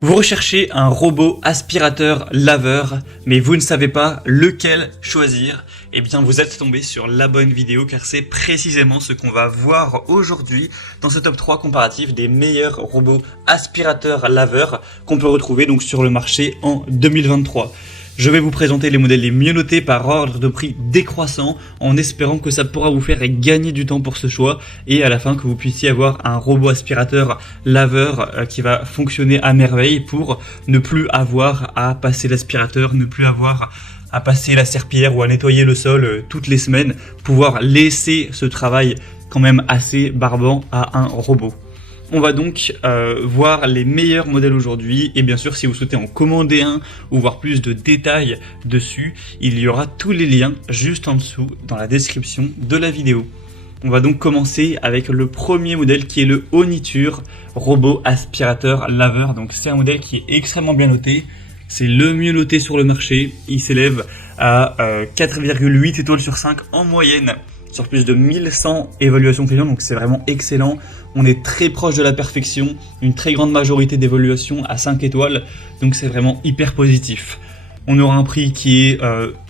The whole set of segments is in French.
Vous recherchez un robot aspirateur laveur, mais vous ne savez pas lequel choisir. Eh bien, vous êtes tombé sur la bonne vidéo car c'est précisément ce qu'on va voir aujourd'hui dans ce top 3 comparatif des meilleurs robots aspirateurs laveurs qu'on peut retrouver donc sur le marché en 2023. Je vais vous présenter les modèles les mieux notés par ordre de prix décroissant en espérant que ça pourra vous faire gagner du temps pour ce choix et à la fin que vous puissiez avoir un robot aspirateur laveur qui va fonctionner à merveille pour ne plus avoir à passer l'aspirateur, ne plus avoir à passer la serpillière ou à nettoyer le sol toutes les semaines, pouvoir laisser ce travail quand même assez barbant à un robot. On va donc voir les meilleurs modèles aujourd'hui et bien sûr si vous souhaitez en commander un ou voir plus de détails dessus, il y aura tous les liens juste en dessous dans la description de la vidéo. On va donc commencer avec le premier modèle qui est le Oniture robot aspirateur laveur. Donc c'est un modèle qui est extrêmement bien noté, c'est le mieux noté sur le marché, il s'élève à 4,8 étoiles sur 5 en moyenne sur plus de 1100 évaluations clients, donc c'est vraiment excellent. On est très proche de la perfection, une très grande majorité d'évaluations à 5 étoiles, donc c'est vraiment hyper positif. On aura un prix qui est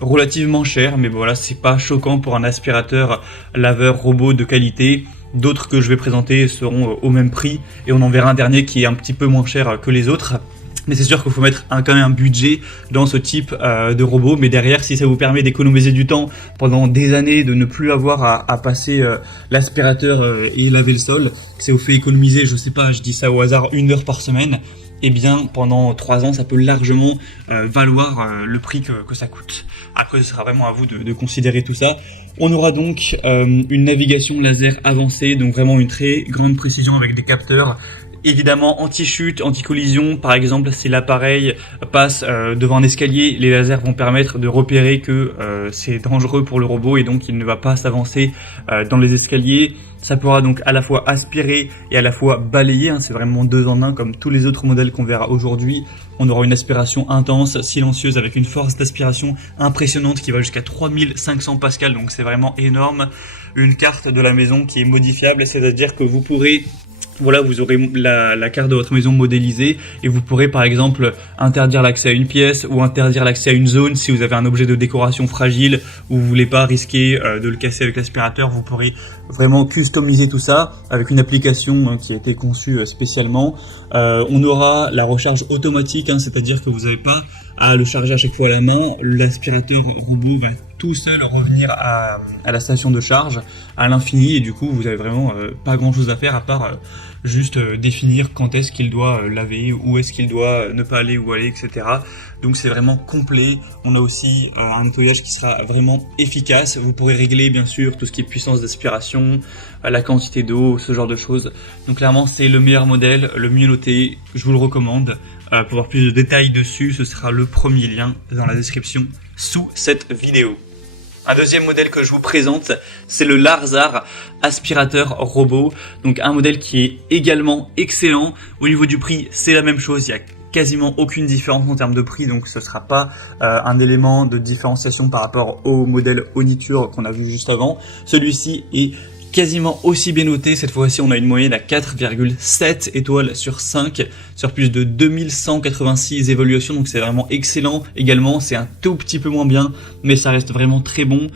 relativement cher, mais voilà, c'est pas choquant pour un aspirateur laveur robot de qualité. D'autres que je vais présenter seront au même prix, et on en verra un dernier qui est un petit peu moins cher que les autres. Mais c'est sûr qu'il faut mettre quand même un budget dans ce type de robot. Mais derrière, si ça vous permet d'économiser du temps pendant des années, de ne plus avoir à passer l'aspirateur et laver le sol, que ça vous fait économiser, je sais pas, je dis ça au hasard, 1 heure par semaine, eh bien pendant 3 ans, ça peut largement valoir le prix que ça coûte. Après, ce sera vraiment à vous de considérer tout ça. On aura donc une navigation laser avancée, donc vraiment une très grande précision avec des capteurs. Évidemment anti-chute, anti-collision, par exemple si l'appareil passe devant un escalier, les lasers vont permettre de repérer que c'est dangereux pour le robot et donc il ne va pas s'avancer dans les escaliers. Ça pourra donc à la fois aspirer et à la fois balayer, c'est vraiment 2 en 1 comme tous les autres modèles qu'on verra aujourd'hui. On aura une aspiration intense, silencieuse avec une force d'aspiration impressionnante qui va jusqu'à 3500 pascal, donc c'est vraiment énorme. Une carte de la maison qui est modifiable, c'est-à-dire que vous pourrez... Voilà, vous aurez la carte de votre maison modélisée et vous pourrez par exemple interdire l'accès à une pièce ou interdire l'accès à une zone si vous avez un objet de décoration fragile ou vous voulez pas risquer de le casser avec l'aspirateur. Vous pourrez vraiment customiser tout ça avec une application qui a été conçue spécialement. On aura la recharge automatique, c'est-à-dire que vous n'avez pas à le charger à chaque fois à la main. L'aspirateur robot va tout seul revenir à la station de charge à l'infini et du coup vous avez vraiment pas grand chose à faire à part juste définir quand est-ce qu'il doit laver, où est-ce qu'il doit ne pas aller, où aller, etc. Donc c'est vraiment complet. On a aussi un nettoyage qui sera vraiment efficace. Vous pourrez régler bien sûr tout ce qui est puissance d'aspiration, la quantité d'eau, ce genre de choses. Donc clairement c'est le meilleur modèle, le mieux noté, je vous le recommande. Pour voir plus de détails dessus, ce sera le premier lien dans la description sous cette vidéo. Un deuxième modèle que je vous présente, c'est le Larzar aspirateur robot. Donc un modèle qui est également excellent. Au niveau du prix, c'est la même chose. Il y a quasiment aucune différence en termes de prix, donc ce sera pas un élément de différenciation par rapport au modèle Oniture qu'on a vu juste avant. Celui-ci est quasiment aussi bien noté, cette fois-ci on a une moyenne à 4,7 étoiles sur 5 sur plus de 2186 évaluations, donc c'est vraiment excellent. Également c'est un tout petit peu moins bien mais ça reste vraiment très bon.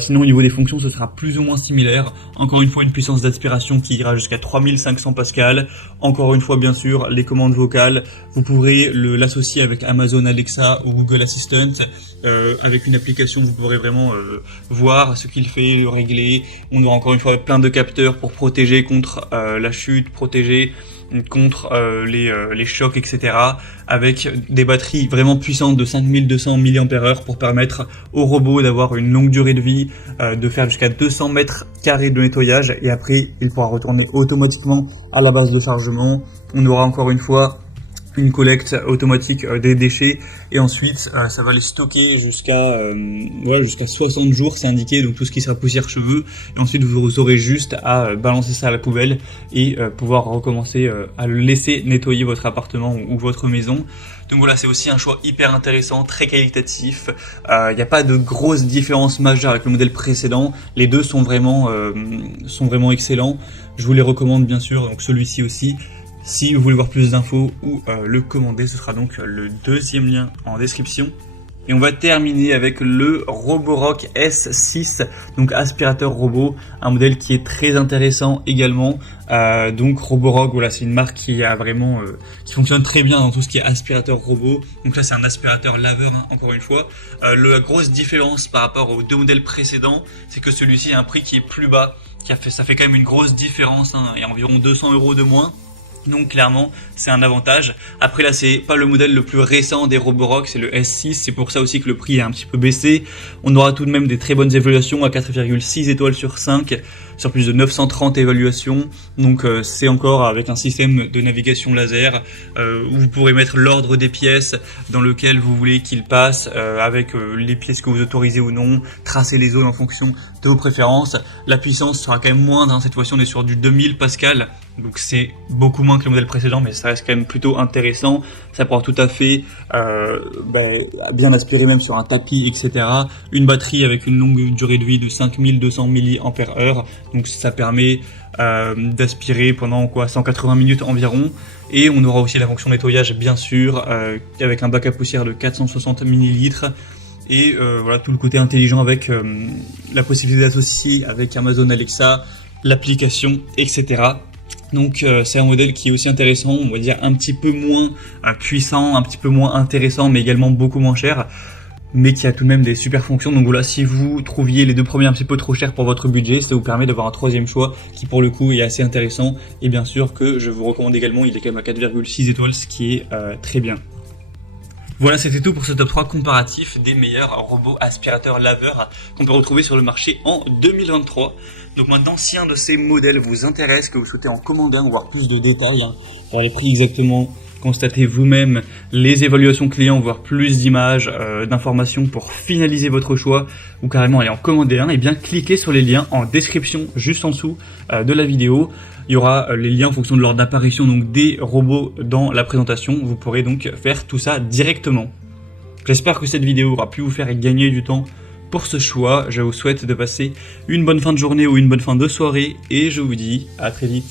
Sinon au niveau des fonctions ce sera plus ou moins similaire. Encore une fois une puissance d'aspiration qui ira jusqu'à 3500 pascal. Encore une fois bien sûr les commandes vocales, vous pourrez l'associer avec Amazon Alexa ou Google Assistant. Avec une application vous pourrez vraiment voir ce qu'il fait, le régler. On aura encore une fois plein de capteurs pour protéger contre la chute, protéger contre les chocs, etc. Avec des batteries vraiment puissantes de 5200 mAh pour permettre au robot d'avoir une longue durée de vie, de faire jusqu'à 200 mètres carrés de nettoyage et après il pourra retourner automatiquement à la base de chargement. On aura encore une fois une collecte automatique des déchets et ensuite ça va les stocker jusqu'à 60 jours, c'est indiqué, donc tout ce qui sera poussière, cheveux, et ensuite vous aurez juste à balancer ça à la poubelle et pouvoir recommencer à le laisser nettoyer votre appartement ou votre maison. Donc voilà, c'est aussi un choix hyper intéressant, très qualitatif. Il n'y a pas de grosse différence majeure avec le modèle précédent. Les deux sont vraiment excellents. Je vous les recommande bien sûr, donc celui-ci aussi. Si vous voulez voir plus d'infos ou le commander, ce sera donc le deuxième lien en description. Et on va terminer avec le Roborock S6, donc aspirateur robot, un modèle qui est très intéressant également. Donc Roborock, voilà, c'est une marque qui a vraiment, qui fonctionne très bien dans tout ce qui est aspirateur robot. Donc là, c'est un aspirateur laveur, hein, encore une fois. La grosse différence par rapport aux deux modèles précédents, c'est que celui-ci a un prix qui est plus bas, ça fait quand même une grosse différence, hein, et environ 200 € de moins. Donc clairement c'est un avantage. Après là c'est pas le modèle le plus récent des Roborock, c'est le S6, c'est pour ça aussi que le prix est un petit peu baissé. On aura tout de même des très bonnes évaluations à 4,6 étoiles sur 5 sur plus de 930 évaluations. Donc c'est encore avec un système de navigation laser où vous pourrez mettre l'ordre des pièces dans lequel vous voulez qu'il passe avec les pièces que vous autorisez ou non, tracer les zones en fonction de vos préférences. La puissance sera quand même moindre, hein. Cette fois-ci on est sur du 2000 Pascal, donc c'est beaucoup moins que le modèle précédent, mais ça reste quand même plutôt intéressant. Ça pourra tout à fait bien aspirer même sur un tapis, etc. Une batterie avec une longue durée de vie de 5200 mAh, donc ça permet d'aspirer pendant 180 minutes environ. Et on aura aussi la fonction nettoyage bien sûr, avec un bac à poussière de 460 ml. Et voilà, tout le côté intelligent avec la possibilité d'associer avec Amazon Alexa, l'application, etc. Donc c'est un modèle qui est aussi intéressant, on va dire un petit peu moins puissant, un petit peu moins intéressant, mais également beaucoup moins cher, mais qui a tout de même des super fonctions. Donc voilà, si vous trouviez les deux premiers un petit peu trop chers pour votre budget, ça vous permet d'avoir un troisième choix qui pour le coup est assez intéressant. Et bien sûr que je vous recommande également, il est quand même à 4,6 étoiles, ce qui est très bien. Voilà, c'était tout pour ce top 3 comparatif des meilleurs robots aspirateurs laveurs qu'on peut retrouver sur le marché en 2023. Donc maintenant, si un de ces modèles vous intéresse, que vous souhaitez en commander un ou voir plus de détails, voir les prix exactement, constatez vous-même les évaluations clients, voir plus d'images, d'informations pour finaliser votre choix ou carrément aller en commander un, et bien cliquez sur les liens en description juste en dessous de la vidéo. Il y aura les liens en fonction de l'ordre d'apparition donc des robots dans la présentation. Vous pourrez donc faire tout ça directement. J'espère que cette vidéo aura pu vous faire gagner du temps pour ce choix. Je vous souhaite de passer une bonne fin de journée ou une bonne fin de soirée et je vous dis à très vite.